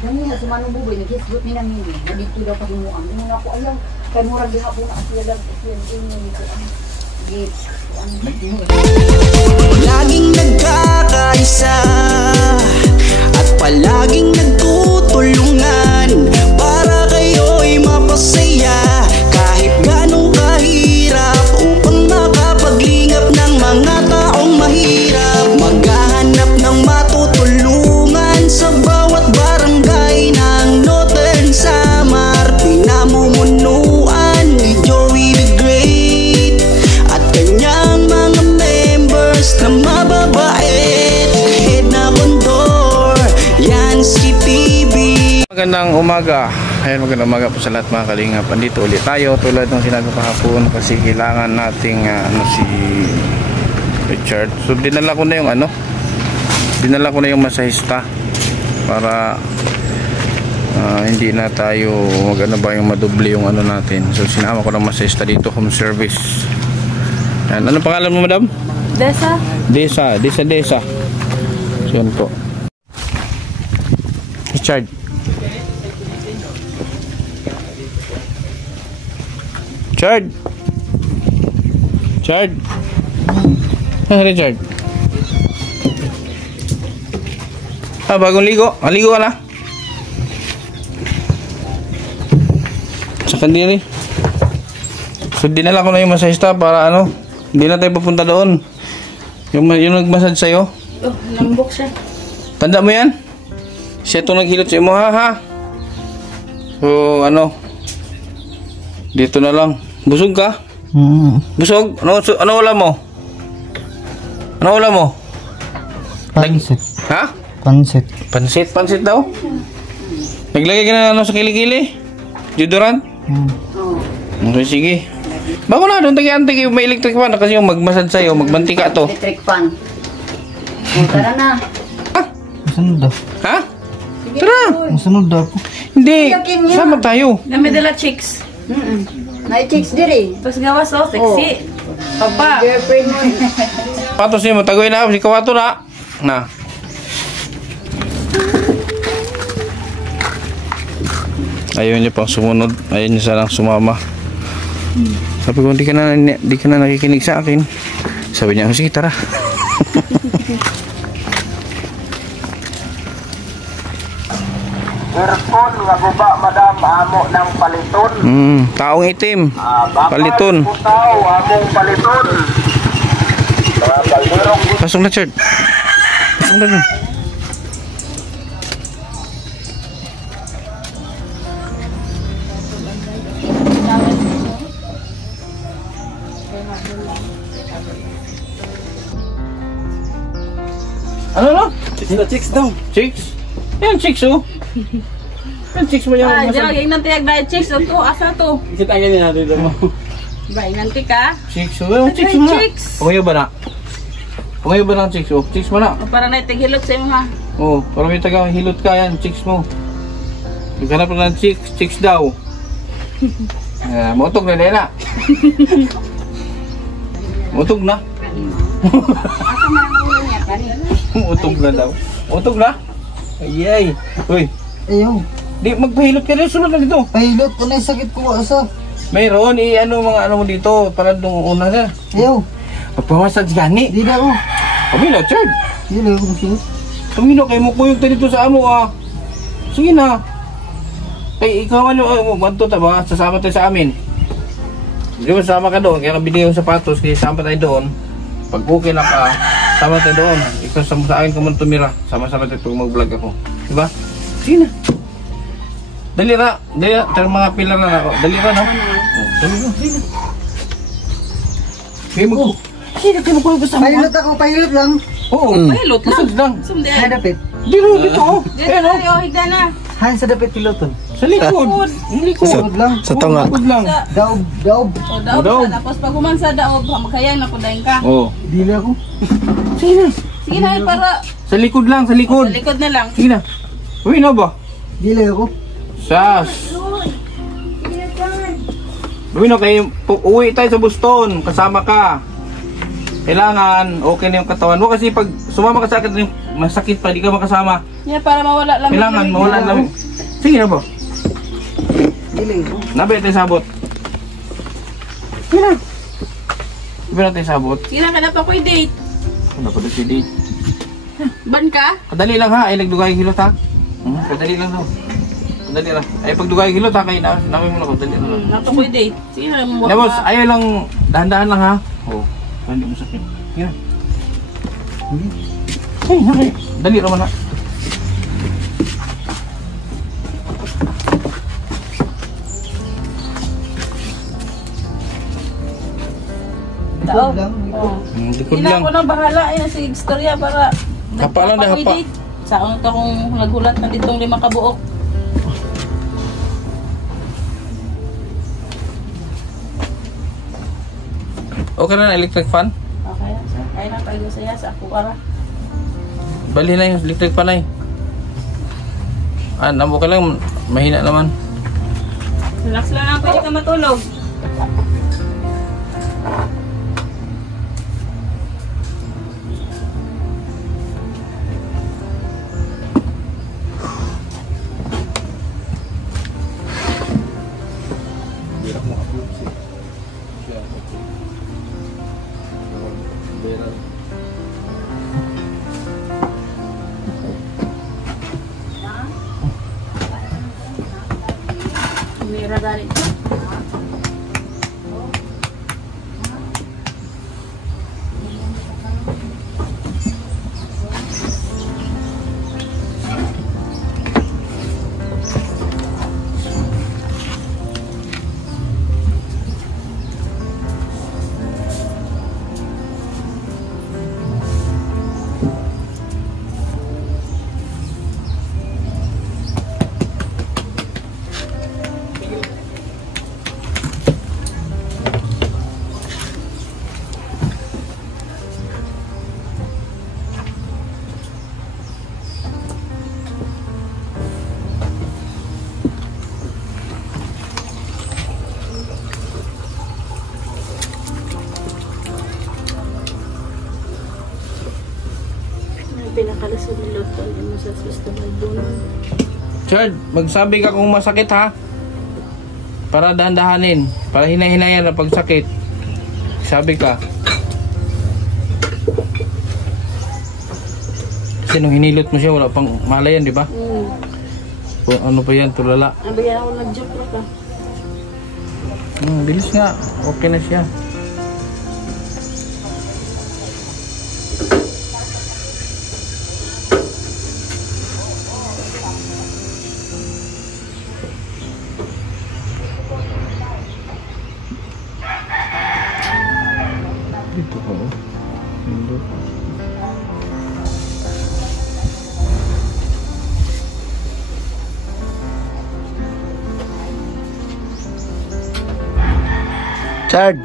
Dami nga sumanong buboy, nag-hisgot ni namin eh. Nandito daw pahimuan. Yung ako ayaw, kaya murag din ako na siya lang. Laging nagkakaisa at palaging nagtutulungan para kayo'y mapasaya kahit ganong kahirap upang makapaglingap ng mga taong mahirap. Maghahanap ng matutulungan sa bawat barangay ng Northern Samar. Pinamumunuan ni Joey the Great at kanyang mga members na mababait. Head na kondor, Yansky TV. Magandang umaga. Ayan, magandang umaga po sa lahat mga kalingap. Andito ulit tayo tulad ng sinabi kahapon kasi kailangan nating si Richard. So dinala ko na yung masahista para hindi na tayo yung madoble yung natin. So sinama ko ng masahista dito, home service. Ayan, anong pangalan mo, madam? Desa. Desa. So yan po. Richard. Richard. Bagong ligo. Aligo ka na. Sa kandili. So dinala ko na yung masahista para hindi na tayo papunta doon. Yung nagmasad sa'yo. Oh, lambok siya. Tanda mo yan? Siya itong naghilot sa'yo mo, ha? So dito na lang. Busog ka? Busog? Ano ulam mo? Pansit. Ha? Pansit daw? Naglagay ka na sa kilikili? Deodorant? Okay, sige. Bago na, doon tagi-antigi may electric fan kasi yung magmasad sa'yo, magmantika to. Electric fan. Tara na. Ha? Masunod daw. Ha? Tara! Masunod daw po. Hindi, sama tayo. Namidala chicks. Na-chicks diri. Tapos gawas sexy. Papa. Girlfriend mo. Patos niyo, tagoy na, si kawato na. Na. Ayaw niyo pang sumunod. Ayaw niyo sanang sumama. Sabi ko, di ka na nakikinig sa akin. Sabi niya, sige, tara. Aircon nga guba madam amo ng paliton. Taong itim. Paliton. Butaw among paliton. Pasok na, Chard. Pasok na dun. Ano? Chicks daw. Chicks? Yan, chicks, oh. Yan, chicks mo yan. Yung nanti agday chicks. Ito, asa to? Kita ganyan natin daw. Ba, nanti ka? Chicks, oh. Chicks mo na. Pumayo ba na? Pumayo ba na, chicks, oh? Chicks mo na. Para na itighilot sa imo ha. Oh, para may taga-hilot ka yan, chicks mo. Naghanap na ng chicks daw. Mutog na, Lela. Mutog na. Asa man ang ulo niya kanina? Utog na daw. Utog na? Ayay. Uy. Ayaw. Di, magpahilot ka rin. Sunod na dito. Pahilot ko na yung sakit ko asa. Mayroon. Mga mo dito. Para nung una na. Ayaw. Magpamasad gani. Di na ako. Kami na, Chard. Di na ako masinit. Kami na, kayo mo kuyog dito sa amo, Sige na. Ay, ikaw wanto ta ba? Sasama tayo sa amin. Hindi mo sasama ka doon. Kaya kabili yung sapatos. Kaya sama tayo doon. Pag okay na ka, sama tayo doon. Ikaw sa akin ka man tumira. Sama-sama tayo pag mag-vlog ako. Diba? Sige na. Dali ra. Tayo mga pilar na ako. Dali ra, no? Dali ra. Sige na. Sige mo. Sige na, kinukuha ko sa mga. Pahilot ako, pahilot lang. Oo. Pahilot lang. Masad lang. Sumdi. Hadapit. Dito, oh. Dito tayo, higda na. Han sa dapit piloton. Sa likod. Likod lang. Sa tanga. Likod lang. Daob. O, daob sa. Tapos pag human sa daob, makayang na pudayin ka. Oo. Dili ako. Sige na. Sige na, para. Sa likod lang, sa likod. Sa likod na lang. Sige na. Uwi na ba? Dili ako. Sas. Uwi na kayo. Uwi tayo sa Boston. Kasama ka. Kailangan okay na yung katawan mo kasi pag sumama ka sa akin, masakit pa, di ka makasama. Yeah, para mawala lang. Kailangan mawala lang. Sige na po. Dili ko. Nabi natin sabot. Nabi natin sabot. Sige na, kada pa ko i-date. Ano pa doon si date? Ban ka? Kadali lang ha, ay nagdugay hilot ha. Kadali lang daw. Kadali lang. Ay pagdugay hilot ha, kaya namin mo na ko, kadali lang. Napa ko i-date. Sige na, Boss, ayaw lang, dahan-dahan lang ha. Oo, hindi mo sakit. Sige na. Ay, nakay. Dali naman ha. Tao. lang. Oo. Likod Hindi na lang. ako na bahala. Ayun, sa istorya para... Hapa lang na, hapa. Sa ano to kung nagulat na ditong 5 kabuok. Okay na electric fan? Okay, sir. Kaya na tayo saya sa ako para. Bali na yung electric fan ay. Namo ka lang, mahina naman. Relax lang ako, hindi ka matulog. Mira dari. Pinakalasod ni Lord ko mo sa system ay doon. Chard, magsabi ka kung masakit ha. Para dahan-dahanin. Para hinay-hinayan na pagsakit. Sabi ka. Kasi nung hinilot mo siya, wala pang malayan, di ba? Kung ano pa yan, tulala. Nabigyan ako nag-joke lang ka. Bilis nga. Okay na siya. Dito ko. Chard.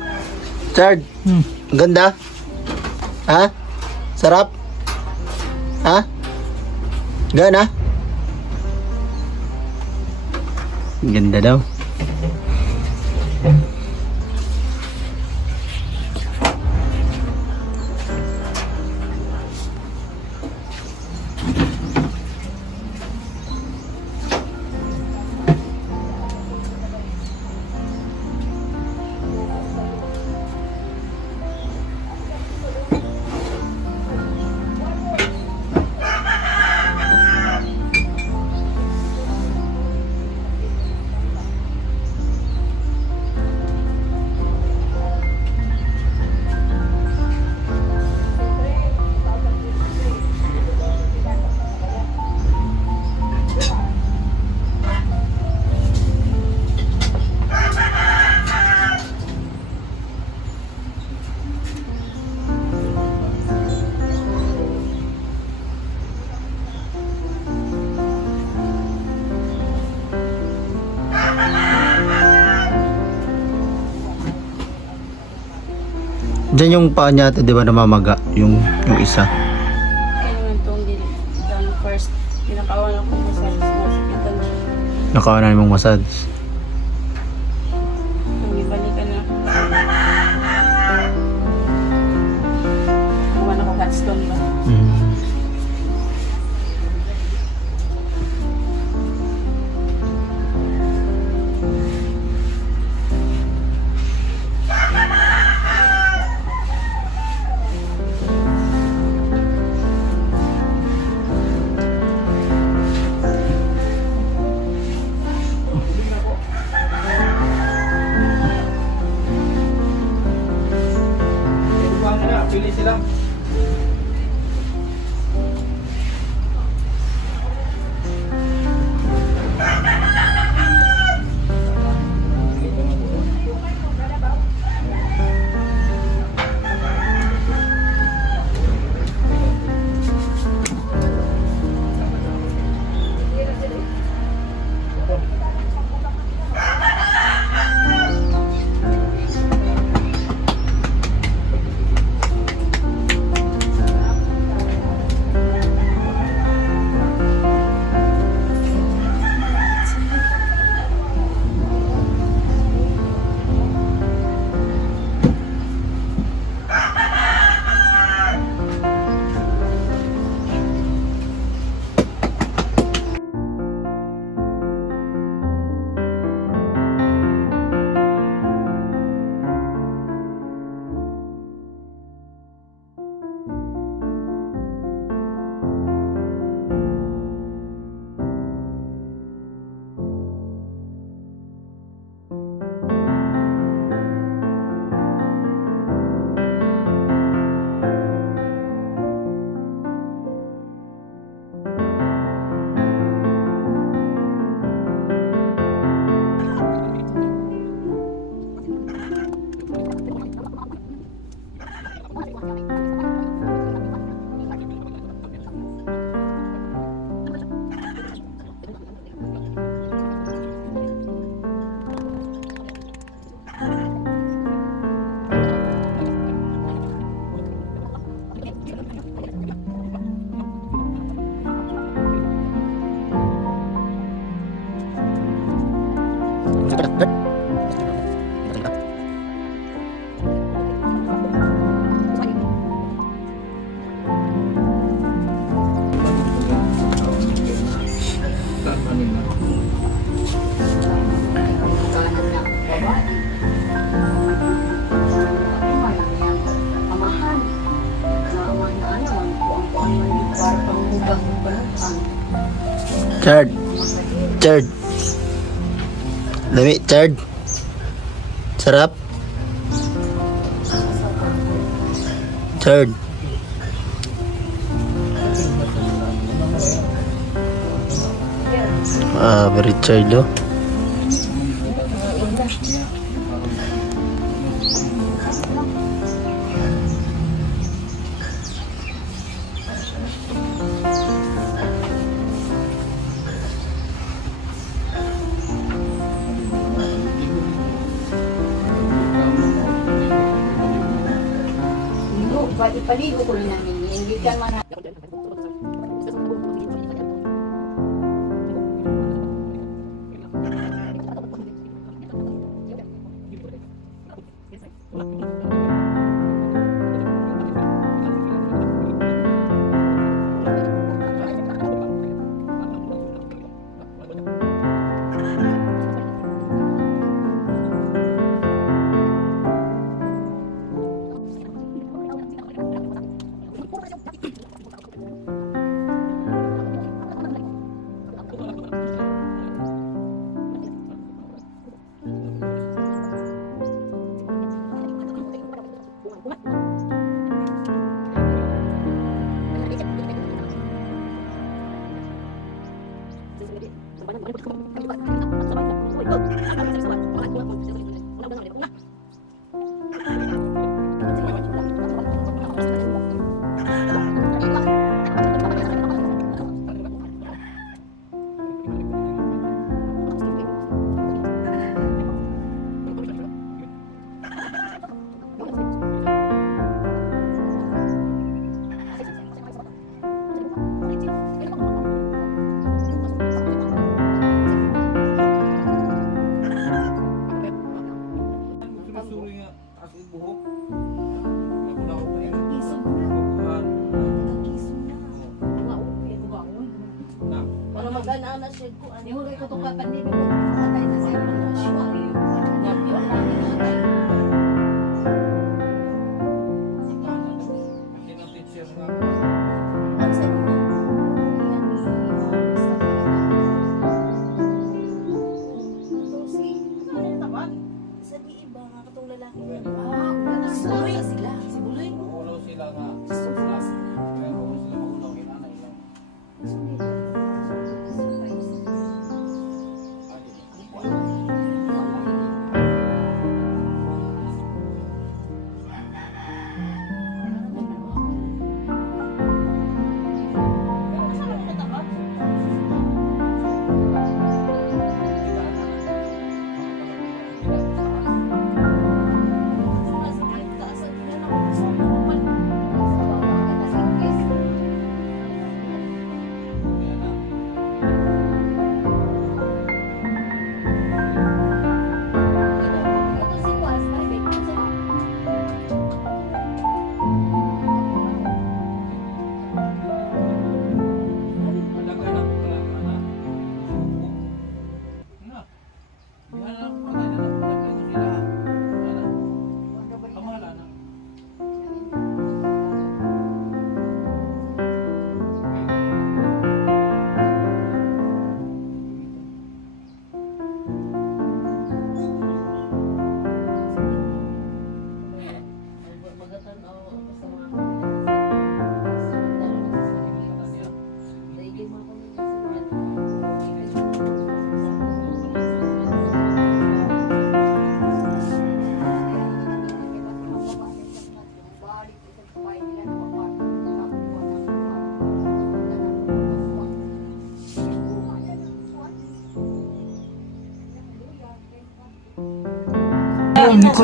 Chard. Ang ganda. Ha? Sarap. Ha? Gana? Ganda daw. Diyan yung paa niya, di ba, namamaga yung isa. Kaya naman itong done first. Pinakawan ako mo sa hospital. Nakawanan mong massage. Nung ibalikan na. Chard. Chard. Dami, Chard. Sarap. Chard. Ah, very Chard, oh. Ipaligo ko rin namin. Hindi ka man.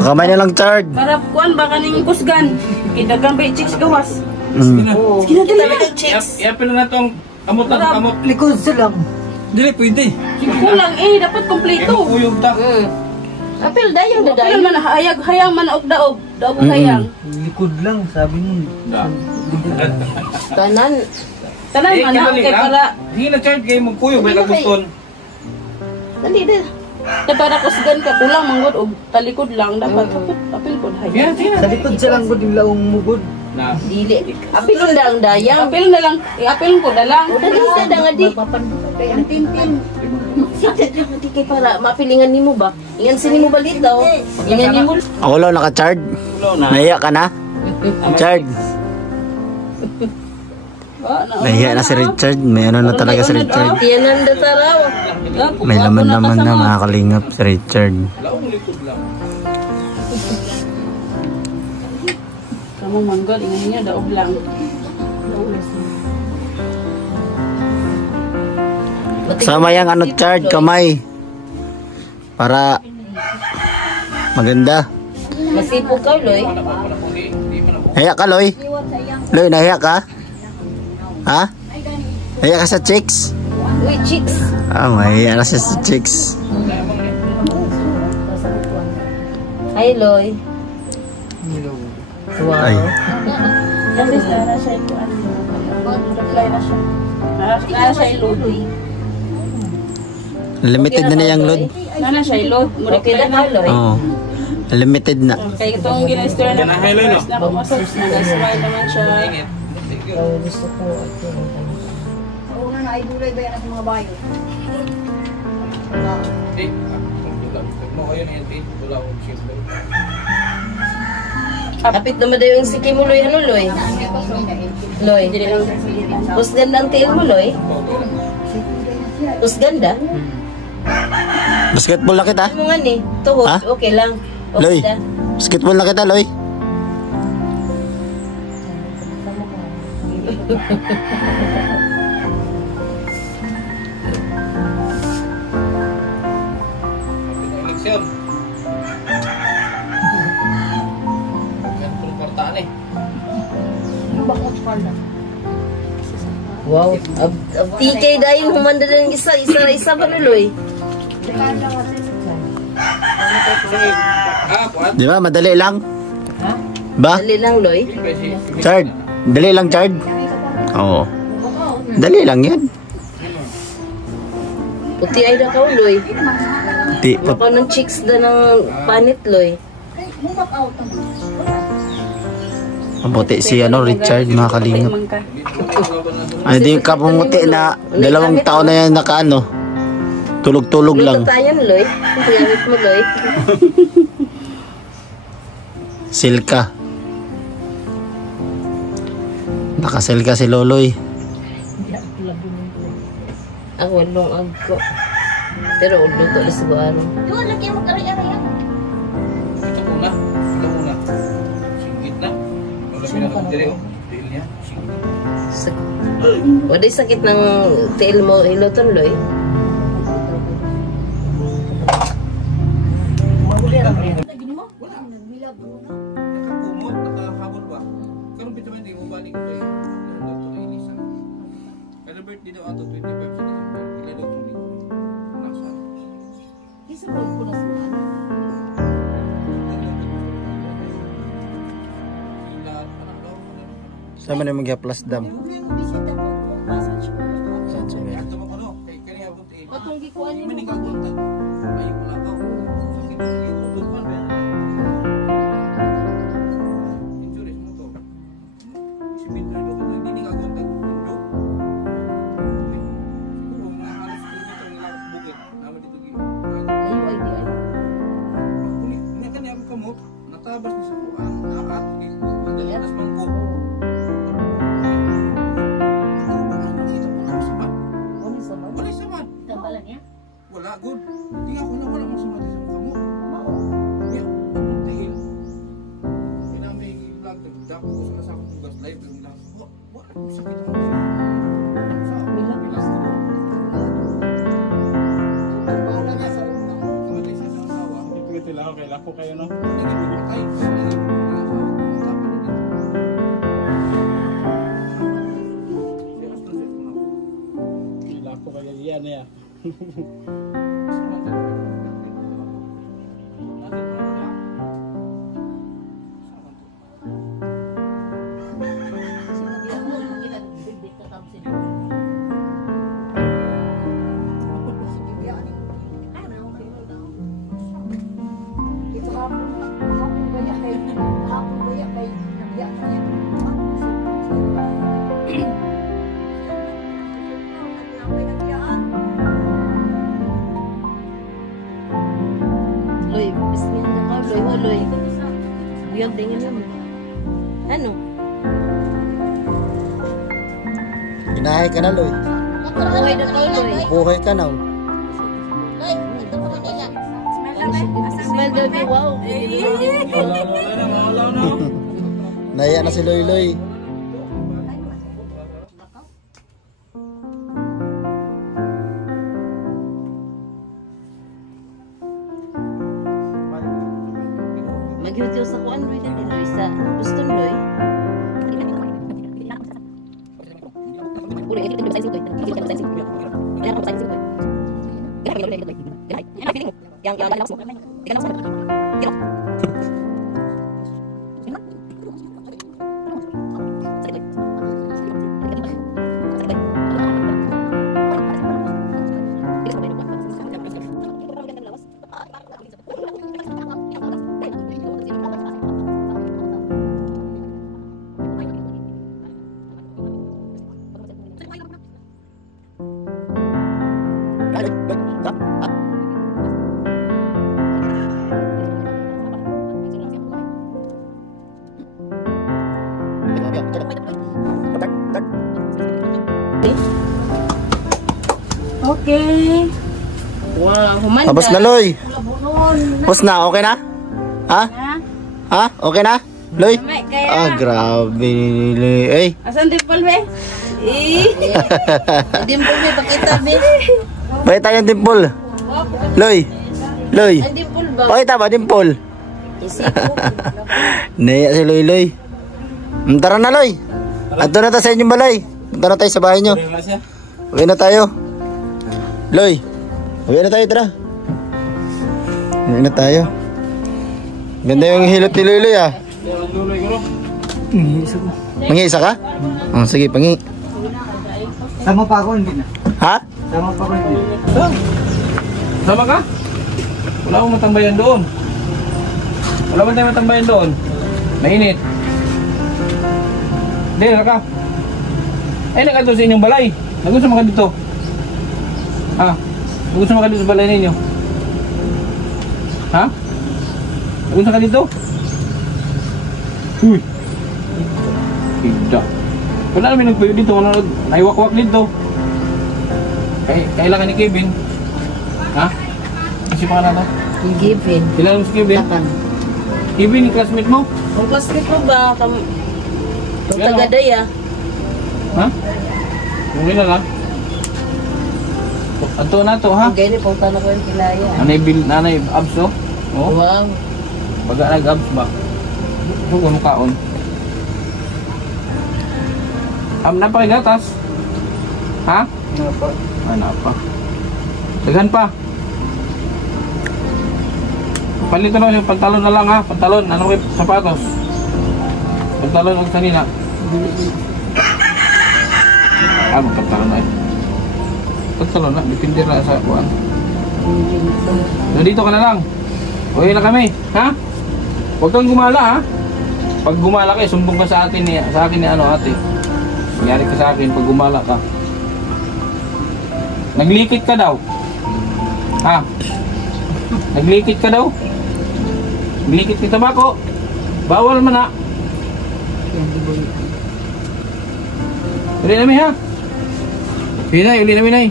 Kamay na lang, Chard. Para kuan baka ning kusgan. Kidagang ba chicks gawas. Sige na. Yapil na itong amot na amot. Likod lang. Dili, pwede. Kulang dapat kompleto. Uyog ta. Apil dayang daday man hayang man og daog hayang. Likod lang, sabi mo. Tanan man kay para Hindi na charge kayo magkuyog. May kaguston. dali din. Kay para kusgan ka kulang manggod og talikod lang dapat apil pod hayang. Sa likod siya lang gud yung laong mugod. na Dili. Apilon lang dayang. Apil na lang. I-apil ko na lang. Dali sa nga di. Kaya ang tintin. Di kay para mapilingan nimo ba? Ingan sini mo balita oh. Ingan nimo. Ako lang naka-chard. Nahiya ka na? Chard. Nahiya na si Richard. May ano na talaga si Richard. Tiyanan da taraw. May laman naman na mga kalingap si Richard. laong likod lang. Kamu manggol, ingin niya daog lang. Sama yang ano Chard, kamay. Para maganda. Masipo ka, Loy. Nahiya ka, Loy? Loy, nahiya ka? Ha? Nahiya ka sa chicks? Uy, chicks. Ah, mahiya na siya sa chicks. Hi, Loy. Wow. Ay. Kasi na siya ito. Reply na siya. Na siya i-load. Limited na niyang load. Na siya i-load. Okay na ka, Loy. Oo. Limited na. Kaya itong gina-store na first na pumasok na nag-smile naman siya. Oo nga na, ay dulay ba yan ang mga bayo? Kapit naman daw yung siki mo, Loy. Ano, Loy? Loy. Pusgan na ang tiil mo, Loy. Pusganda? Basketball na kita. Ano nga ni? Tuhod. Ha? Okay lang. Loy. Okay na. Basketball na kita, Loy. Eleksyon. Kan perportaan eh. Yung bakot pala. Wow. Ab TK dahil humanda ng isa ba, Loy? Kuat. Di ba? Madali lang. Ba? Dali lang, Loy. Chard. Dali lang, Chard. Oo. Dali lang yan. Puti ay na ka, Loy. Di. Baka ng chicks na ng panit, Loy. Mabuti si ano, Richard, mga kalingap. Mangka. Ay, di ka pumuti na 2 taon na yan naka ano. Tulog-tulog lang. Luto tayo, Loy. Kuyamit mo, Loy. Silka. Nakasilka si Loloy. Ako, long agko. Pero luto na sa buwan. Doon, lagyan mo kari-ari yan. Ito muna. Ito muna. Singgit na. Wala pinakadiri oh. Tiil niya. Singgit. Wala sakit ng tiil mo, iluton, Loy. Nakakumot. Nakahabol ba? Karong pito man di mo balik ito eh. Ito na Elisa. Kada birthday daw ato 25 sa December. Kila daw itong linggo. Nasa. Lahat pa na daw. Sama na mag-plus dam. Ito mo ano? Kaya abot eh. Maning kaguntan. Ayaw ko lang ako. Sakit mo yung ubod man ba? Injuries mo to. Isipin ko ito. Hindi ni kaguntan. Indo. Siguro mga halos kilometer ng lakot bukit. Naman dito gino. Kung kan ako kamot, natabas ni sa kuhan. Nakakat. Madali atas mangko. Wala, good. Hindi nga wala masamati sa mukha mo. Kaya, ang tingin. Pinamay vlog, nagdako ko sa kasama kong gas live. Wala kong sakit mo. Sa pilas ko. Wala nga sa una. Kamatay sa isang asawa. Ito lang, kailan ko kayo, no? Naging patay. Naging asawa. Tapos na dito. Siya mas tunsit ko na. Kailan ko kayo yan, eh. Ito hapon ba ya kay hapon ba ya kay nabiya na yan. biyag din yun. Ano? Ginahay ka na, Loy. Buhay na to, Loy. Buhay ka na. Smell daw di wow. Nahiya na si Loy Loy. Mag-YouTube sa kuan, Loy, din, Loy, sa Boston, Loy. Okay. Wow, humanda. Tapos na, Loy. Tapos na, okay na? Ha? Ha? Okay na? Loy? Ah, grabe, Loy. Ay. Asan dimple, be? Dimple, be, pakita, be. Pakita yung dimple. Loy. Loy. Ang dimple ba? Pakita ba, dimple? Naiya si Loy Loy. Tara na, Loy. Ato na tayo sa inyong balay. Punta na tayo sa bahay nyo. Uwi na tayo. Loy. Uwi na tayo, tara. Uwi na tayo. Ganda yung hilot ni Loy Loy, ah. Mangi-isa ka? Oh, sige, pangi. Sama pa ako, hindi na. Ha? Sama pa ako, hindi. Sama ka? Wala akong matambayan doon. Wala ba tayo matambayan doon? Mainit. Hindi, naka. Eh, nakato sa inyong balay. Nagusto ka dito. Ha? Nagusto ka dito sa balay ninyo. Ha? Nagusto ka dito? Uy. Tidak. Wala namin nagpuyo dito. Naiwak-wak dito. Kailangan ni Kevin. Ha? Kasi pa ka na to? Kevin. Kailangan mo si Kevin? Kevin, yung classmate mo? Ang classmate mo ba? Ang taga-daya. Ha? Mungkin na lang. Ato na to, ha? Gani, punta na ko yung kilaya. Nanay abs, oh? Oh? Wow. Pagka nag-abs ba? Huwag mo kaon. Napa kay gatas? Ha? Napa. Ah, napa. Daghan pa. Palito na yung pantalon na lang, ha? Pantalon, ano kayo sapatos? Pantalon ang sanina. Magpantalon na eh. Pantalon na, dipindi na sa kuwan. Nandito ka na lang. Uwi na kami, ha? Huwag kang gumala, ha? Pag gumala kayo, sumbong ka sa akin ni ano ate. Nangyari ka sa akin pag gumala ka. Naglikit ka daw. Ha? Naglikit ka daw? Naglikit ka tabako. Bawal man na. Uli namin, ha? Uli namin.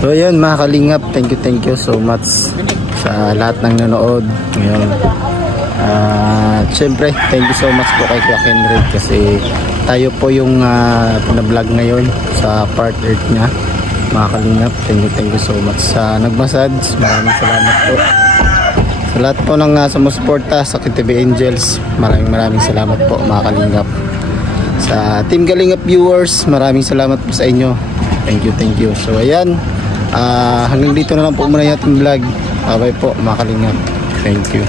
So yun mga kalingap, thank you so much sa lahat ng nanood ngayon. Siyempre thank you so much po kay Kuya Henry kasi tayo po yung pinablog ngayon sa part 8 niya. Mga kalingap, thank you so much sa nagmassage. Maraming salamat po sa lahat po ng sumusuporta sa KTV Angels. Maraming salamat po mga kalingap. Sa Team Kalingap viewers, maraming salamat po sa inyo. Thank you. So ayan, hanggang dito na lang po muna yung ating vlog. Bye po mga kalingap. Thank you.